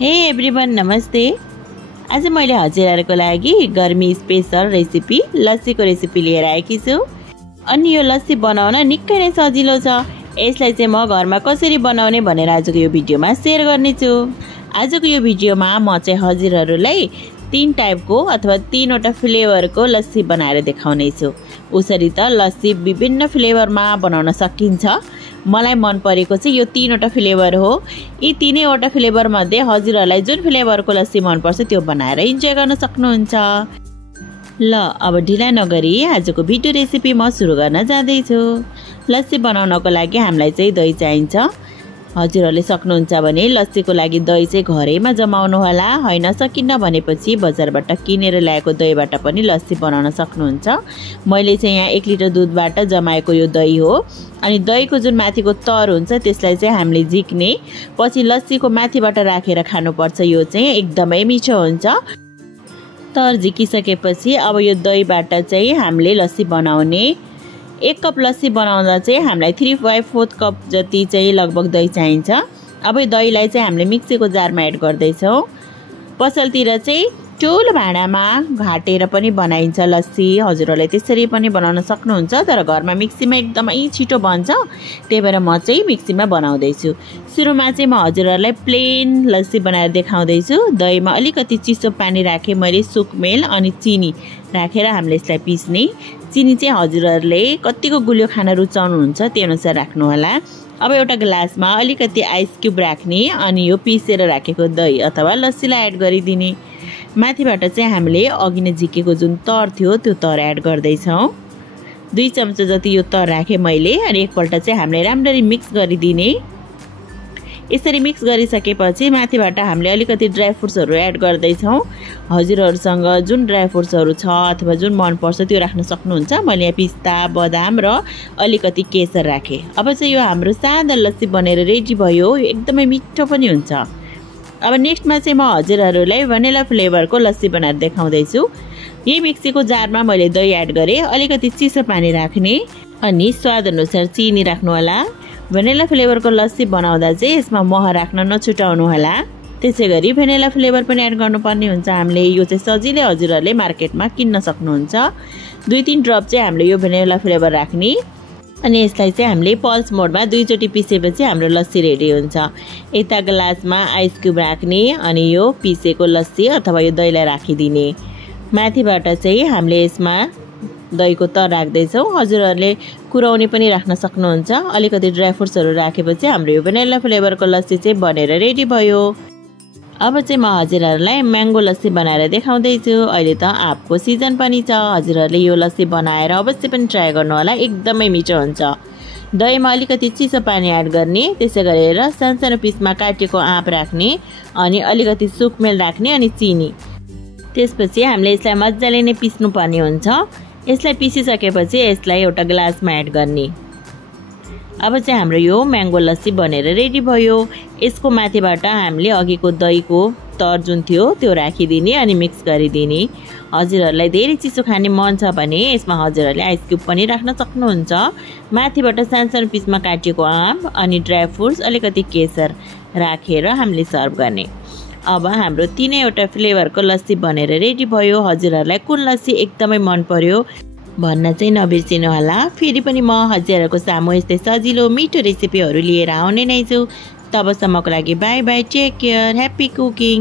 हे एभ्रिवन नमस्ते। आज मैले हजुरहरुको लागि गर्मी स्पेशल रेसिपी लस्सीको रेसिपी लिएर आएकी छु। अनि यो लस्सी बनाउन निकै नै सजिलो छ। यसलाई चाहिँ म घरमा कसरी बनाउने भनेर आजको यो भिडियोमा शेयर गर्ने छु। आजको यो भिडियोमा म चाहिँ हजुरहरुलाई 3 टाइपको अथवा 3 वटा फ्लेभरको लस्सी बनाएर देखाउने छु। उसरी त लस्सी विभिन्न फ्लेभरमा बनाउन सकिन्छ। मलाई मन परेको चाहिँ यो 3 वटा फ्लेभर हो। यी 3 वटा फ्लेभर मध्ये हजुरहरुलाई जुन फ्लेभरको लस्सी मन पर्छ त्यो बनाएर इन्जोय गर्न सक्नुहुन्छ। ल अब ढिला नगरी आजको भिडियो रेसिपी म सुरु गर्न जाँदै छु। लस्सी बनाउनको लागि हामीलाई चाहिँ दही चाहिन्छ। हजुरहरुले सक्नुहुन्छ भने लस्सीको लागि दही चाहिँ घरैमा जमाउनु होला। हैन सकिन्न भनेपछि बजारबाट किनेर ल्याएको दहीबाट पनि लस्सी बनाउन सक्नुहुन्छ। मैले चाहिँ यहाँ 1 लिटर दूधबाट जमाएको यो दही हो। अनि दहीको जुन माथिको तर हुन्छ त्यसलाई चाहिँ हामीले झिक्ने पछि लस्सीको माथिबाट राखेर खानुपर्छ। यो चाहिँ एकदमै मिठो हुन्छ। तर झिकिसकेपछि अब यो दहीबाट चाहिँ हामीले लस्सी बनाउने 1 कप लस्सी बनाउँदा चाहिँ हामीलाई 3/4 कप जति चाहिँ लगभग दही चाहिन्छ। अब यो दहीलाई चाहिँ हामीले मिक्सीको जारमा एड गर्दै छौं। पसलतिर चाहिँ ठुलो भाँडामा घाटेर पनि बनाइन्छ लस्सी। हजुरहरुले त्यसरी पनि बनाउन सक्नुहुन्छ। तर घरमा मिक्सीमा एकदमै छिटो बन्छ। त्यही भएर म चाहिँ मिक्सीमा बनाउँदै छु। सुरुमा चाहिँ म हजुरहरुलाई प्लेन लस्सी बनाएर देखाउँदै छु। दहीमा अलिकति चिसो पानी राखे मैले सुकमेल अनि चिनी राखेर हामीले यसलाई पिस्ने। चिनी चाहिँ हजुरहरुले कतिको गुलियो खाना रुचाउनुहुन्छ त्यो अनुसार राख्नु होला। अब एउटा ग्लासमा अलिकति आइस क्यूब राख्ने अनि यो पिसेर राखेको दही अथवा लस्सीलाई एड गरिदिने। माथिबाट चाहिँ हामीले अघि नै झिकेको जुन तर थियो त्यो तर एड गर्दै छौं। 2 चम्चा जति यो तर राखे मैले अनि एकपल्ट चाहिँ हामीले राम्ररी मिक्स गरिदिने। यसरी मिक्स गरिसकेपछि माथिबाट हामीले अलिकति ड्राई फ्रुट्सहरु एड गर्दै छौं। हजुरहरुसँग जुन ड्राई फ्रुट्सहरु छ अथवा जुन मन पर्छ त्यो राख्न सक्नुहुन्छ। मैले यहाँ पिस्ता, बदाम र अलिकति केसर राखे। अब चाहिँ यो हाम्रो सादा लस्सी बनेर रेडी भयो। एकदमै मिठो पनि हुन्छ। अब नेक्स्टमा चाहिँ म हजुरहरुलाई भनिला फ्लेभरको लस्सी बनाएर देखाउँदै छु। यही मिक्सीको जारमा मैले दही एड गरे, अलिकति चिसो पानी राख्ने अनि स्वाद अनुसार चिनी राख्नु होला। भनिला फ्लेभरको लस्सी बनाउँदा चाहिँ यसमा मह राख्न नछुटाउनु होला। त्यसैगरी भनिला फ्लेभर पनि एड गर्नुपर्ने हुन्छ हामीले। यो चाहिँ सजिलै हजुरहरुले मार्केटमा किन्न सक्नुहुन्छ। 2-3 ड्रप चाहिँ हामीले यो भनिला फ्लेभर राख्ने अनि यसलाई चाहिँ हामीले पल्स मोडमा 2 चोटी पिसेपछि हाम्रो लस्सी रेडी हुन्छ। यता ग्लासमा आइस क्यूब राख्ने अनि यो पिसेको लस्सी अथवा यो दहीलाई राखिदिने। माथिबाट चाहिँ हामीले यसमा दहीको तर राख्दै छौं। हजुरहरुले कुराउनी पनि राख्न सक्नुहुन्छ। अलिकति ड्राई फ्रुट्सहरु राखेपछि हाम्रो यो भनिला फ्लेभरको लस्सी चाहिँ बनेर रेडी भयो। अब चाहिँ म हजुरहरुलाई म्याङ्गो लस्सी बनाएर देखाउँदै छु। अहिले त आँपको सिजन पनि छ। हजुरहरुले यो लस्सी बनाएर अवश्य पनि ट्राई गर्नु होला। एकदमै मिठो हुन्छ। दहीमा अलिकति चिसो पानी एड गर्ने, त्यसै गरेर सानो पिसमा काटेको आँप राख्ने अनि अलिकति सुकमेल राख्ने अनि चिनी। त्यसपछि हामीले यसलाई मज्जाले नै पिस्नु पर्ने हुन्छ। यसलाई पिसिसकेपछि यसलाई एउटा ग्लासमा एड गर्ने। अब चाहिँ हाम्रो यो म्याङ्गो लस्सी बनेर रेडी भयो। यसको माथिबाट हामीले अघिको दहीको तर जुन थियो त्यो राखिदिने अनि मिक्स गरिदिने। हजुरहरुलाई धेरै चिसो खाने मन छ भने यसमा हजुरहरुले आइस क्यूब पनि राख्न सक्नुहुन्छ। माथिबाट सानो पिसमा काटेको आँप अनि ड्राई फ्रुट्स अलिकति केसर राखेर हामीले सर्भ गर्ने। अब हाम्रो 3 वटा फ्लेभरको लस्सी बनेर रेडी भयो। हजुरहरुलाई कुन लस्सी एकदमै मन पर्यो भन्न चाहिँ नबिर्सिनु होला। फेरि पनि म हजुरहरुको सामु यस्तै सजिलो मिठो रेसिपीहरु लिएर आउने नै छु। तबसम्मको लागि bye bye, take care, happy cooking.